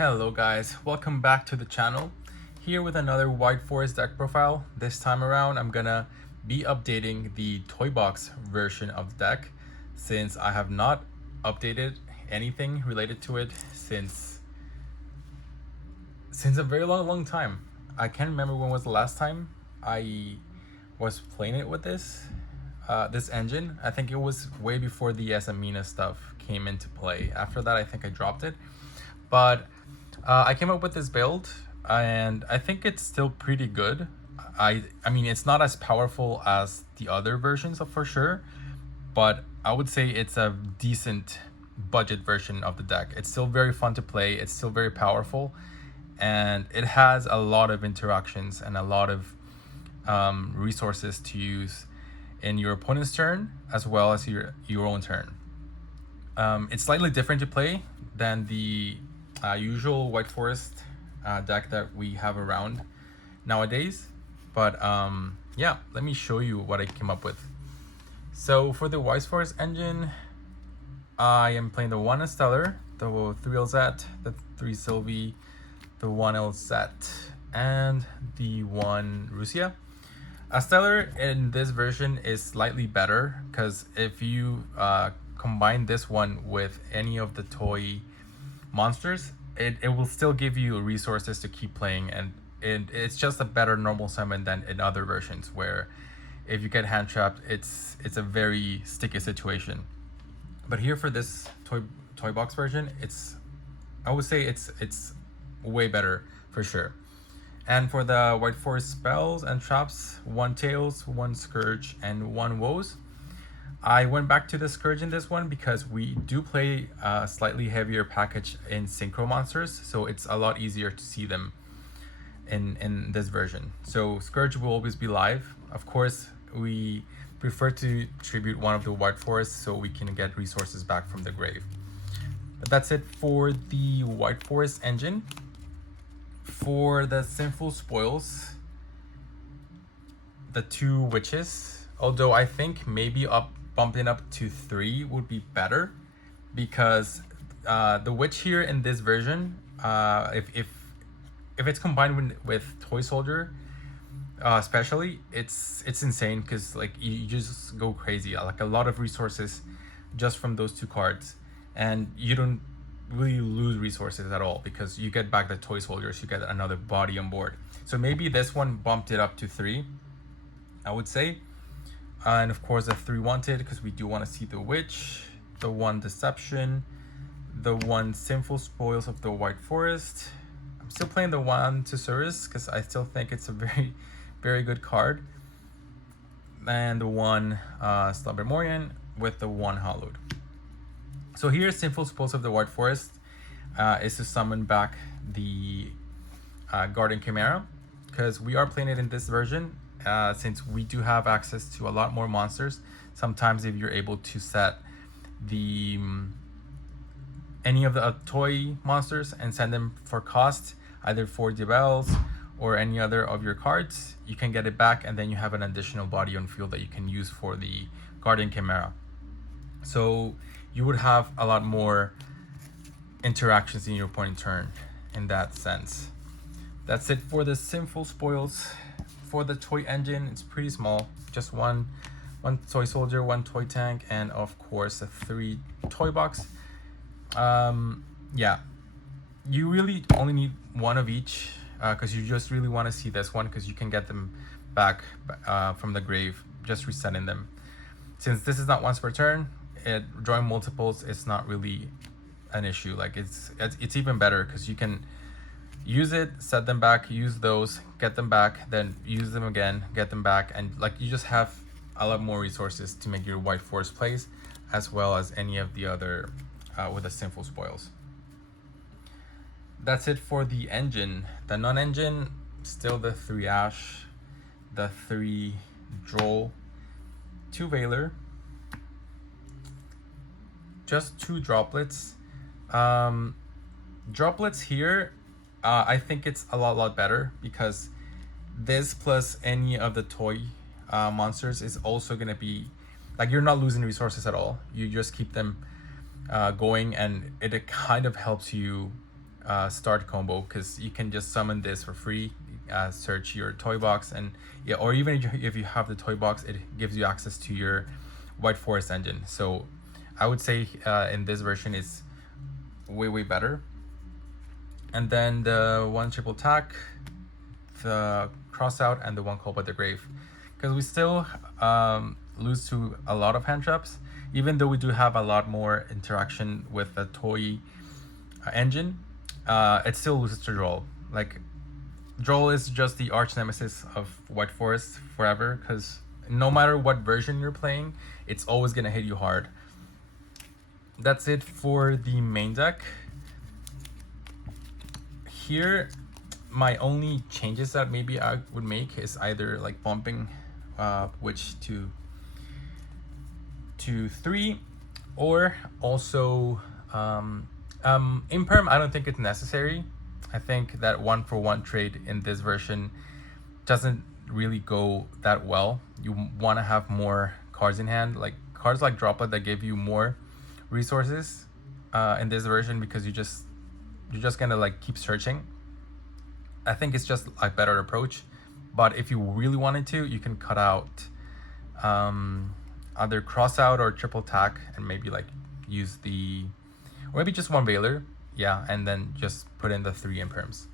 Hello guys, welcome back to the channel. Here with another White Forest deck profile. This time around I'm gonna be updating the toy box version of the deck, since I have not updated anything related to it since a very long time. I can't remember when was the last time I was playing it with this engine. I think it was way before the Azamina stuff came into play. After that I think I dropped it, but I came up with this build and I think it's still pretty good. I mean, it's not as powerful as the other versions of for sure, but I would say it's a decent budget version of the deck. It's still very fun to play, it's still very powerful, and it has a lot of interactions and a lot of resources to use in your opponent's turn as well as your own turn. It's slightly different to play than the usual White Forest deck that we have around nowadays, but yeah, let me show you what I came up with. So for the White Forest engine, I am playing the 1 Stellar, the 3 LZ, the 3 Sylvie, the 1 LZ, and the 1 Rusia. A Stellar in this version is slightly better because if you combine this one with any of the toy monsters, it will still give you resources to keep playing, and it's just a better normal summon than in other versions where if you get hand trapped, it's a very sticky situation. But here for this toy box version, I would say it's way better for sure. And for the White Forest spells and traps, 1 Tails, 1 Scourge, and 1 Woes. I went back to the Scourge in this one because we do play a slightly heavier package in synchro monsters, so it's a lot easier to see them in this version. So Scourge will always be live. Of course, we prefer to tribute one of the White Forests so we can get resources back from the grave. But that's it for the White Forest engine. For the Sinful spoils, the 2 witches, although I think maybe bumping up to 3 would be better, because the witch here in this version, if it's combined with Toy Soldier, especially, it's insane, because like you just go crazy, like a lot of resources just from those 2 cards, and you don't really lose resources at all because you get back the Toy Soldiers, you get another body on board. So maybe this one bumped it up to 3, I would say. And of course the 3 Wanted, because we do want to see the witch, the 1 Deception, the 1 Sinful spoils of the White Forest. I'm still playing the 1 Thesaurus because I still think it's a very good card, and the 1 Slumber Morian with the 1 Hollowed. So here, Sinful spoils of the White Forest is to summon back the Guardian Chimera, because we are playing it in this version. Since we do have access to a lot more monsters, sometimes if you're able to set the any of the toy monsters and send them for cost, either for Debels or any other of your cards, you can get it back, and then you have an additional body on field that you can use for the Guardian Chimera. So you would have a lot more interactions in your opponent turn in that sense. That's it for the Sinful spoils. For the toy engine, it's pretty small, just one Toy Soldier, 1 Toy Tank, and of course a 3 toy box. Yeah, you really only need 1 of each, because you just really want to see this one, because you can get them back from the grave, just resetting them. Since this is not once per turn, drawing multiples is not really an issue. Like it's even better because you can use it, set them back, use those, get them back, then use them again, get them back, and like you just have a lot more resources to make your White Forest plays, as well as any of the other with the Sinful spoils. That's it for the engine. The non-engine, still the 3 Ash, the 3 Droll, 2 Veiler, just 2 droplets. Droplets here, I think it's a lot better, because this plus any of the toy monsters is also gonna be like, you're not losing resources at all. You just keep them going, and it kind of helps you start combo, because you can just summon this for free, search your toy box, and yeah, or even if you have the toy box, it gives you access to your White Forest engine. So I would say in this version it's way better. And then the one triple attack, the cross out, and the one call by the grave, because we still lose to a lot of hand traps, even though we do have a lot more interaction with the toy engine. It still loses to Droll. Like, Droll is just the arch nemesis of White Forest forever, because no matter what version you're playing, it's always gonna hit you hard. That's it for the main deck. Here, my only changes that maybe I would make is either like bumping Witch to 3, or also Imperm. I don't think it's necessary. I think that 1-for-1 trade in this version doesn't really go that well. You want to have more cards in hand, like cards like Droplet that give you more resources in this version, because you're just gonna like keep searching. I think it's just a better approach. But if you really wanted to, you can cut out either cross out or triple attack, and maybe like use the, or maybe just one Veiler, yeah, and then just put in the 3 Imperms.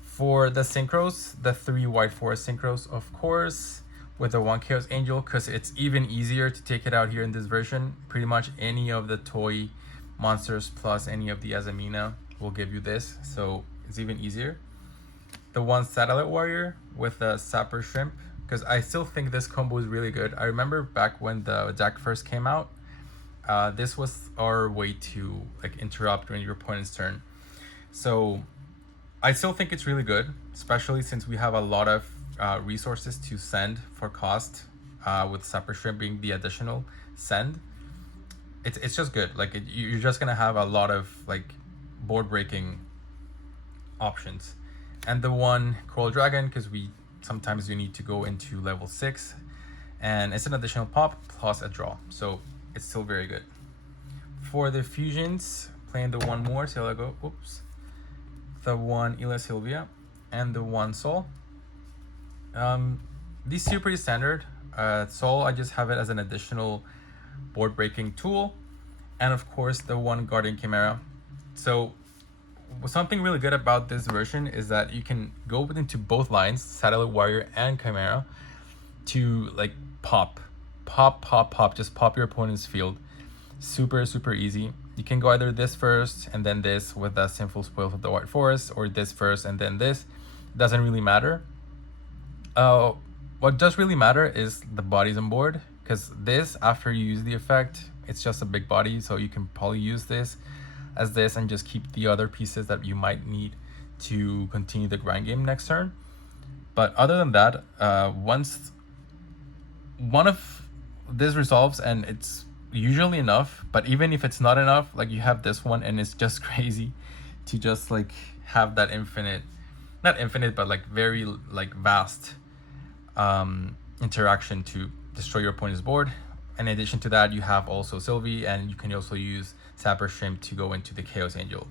For the synchros, the 3 White Forest synchros, of course, with the 1 Chaos Angel, because it's even easier to take it out here in this version. Pretty much any of the toy monsters plus any of the Azamina will give you this, so it's even easier. The 1 Satellite Warrior with the Sapper Shrimp, because I still think this combo is really good. I remember back when the deck first came out, this was our way to like interrupt during your opponent's turn. So I still think it's really good, especially since we have a lot of resources to send for cost, with Sapper Shrimp being the additional send. It's just good. Like you're just gonna have a lot of like board breaking options. And the 1 Coral Dragon, because sometimes you need to go into level 6, and it's an additional pop plus a draw, so it's still very good. For the fusions, playing the 1 more Telago, the 1 Ila Sylvia, and the 1 Sol. These two are pretty standard. Sol, I just have it as an additional board breaking tool, and of course the 1 Guardian Chimera. So something really good about this version is that you can go into both lines, Satellite Warrior and Chimera, to like pop, just pop your opponent's field. Super easy. You can go either this first and then this with the Sinful Spoils of the White Forest, or this first and then this. It doesn't really matter. What does really matter is the bodies on board, because this, after you use the effect, it's just a big body, so you can probably use this as this and just keep the other pieces that you might need to continue the grind game next turn. But other than that, once one of this resolves, and it's usually enough, but even if it's not enough, like you have this one, and it's just crazy to just like have that not infinite, but like very like vast interaction to destroy your opponent's board. In addition to that, you have also Sylvie, and you can also use Sapper Shrimp to go into the Chaos Angel.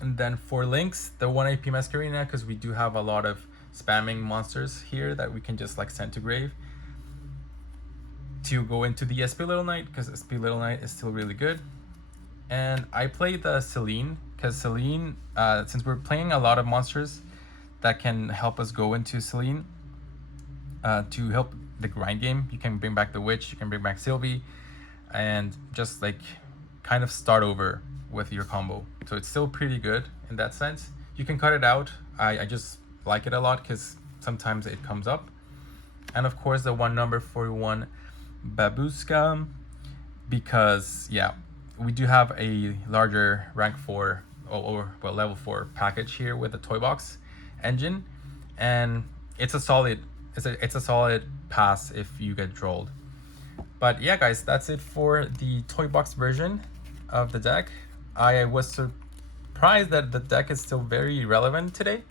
And then for links, the 1 AP Masquerena, because we do have a lot of spamming monsters here that we can just like send to grave, to go into the SP Little Knight, because SP Little Knight is still really good. And I play the Celine, because Celine, since we're playing a lot of monsters that can help us go into Celine, to help the grind game, you can bring back the Witch, you can bring back Sylvie, and just like kind of start over with your combo. So it's still pretty good in that sense. You can cut it out. I just like it a lot because sometimes it comes up. And of course the 1 number 41 Babushka, because yeah, we do have a larger rank 4 or well level 4 package here with the toy box engine, and it's a solid pass if you get trolled. But yeah guys, that's it for the toy box version of the deck. I was surprised that the deck is still very relevant today.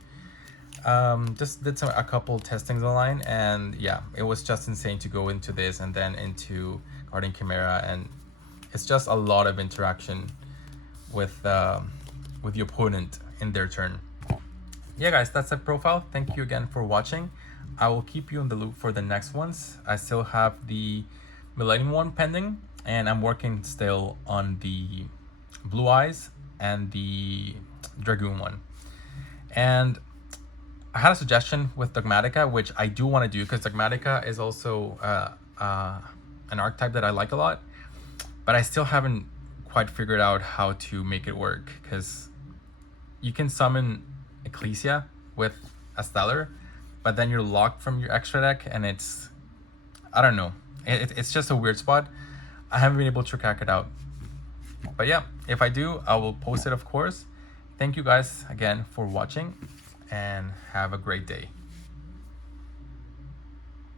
Just did a couple testings online, and yeah, it was just insane to go into this and then into Guardian Chimera, and it's just a lot of interaction with with the opponent in their turn. Yeah, guys, that's the profile. Thank you again for watching. I will keep you in the loop for the next ones. I still have the Millennium one pending, and I'm working still on the Blue Eyes and the Dragoon one. And I had a suggestion with Dogmatica, which I do want to do because Dogmatica is also an archetype that I like a lot, but I still haven't quite figured out how to make it work, because you can summon Ecclesia with a Stellar, but then you're locked from your extra deck, and it's, I don't know, it's just a weird spot. I haven't been able to crack it out, but yeah, if I do, I will post it, of course. Thank you guys again for watching, and have a great day.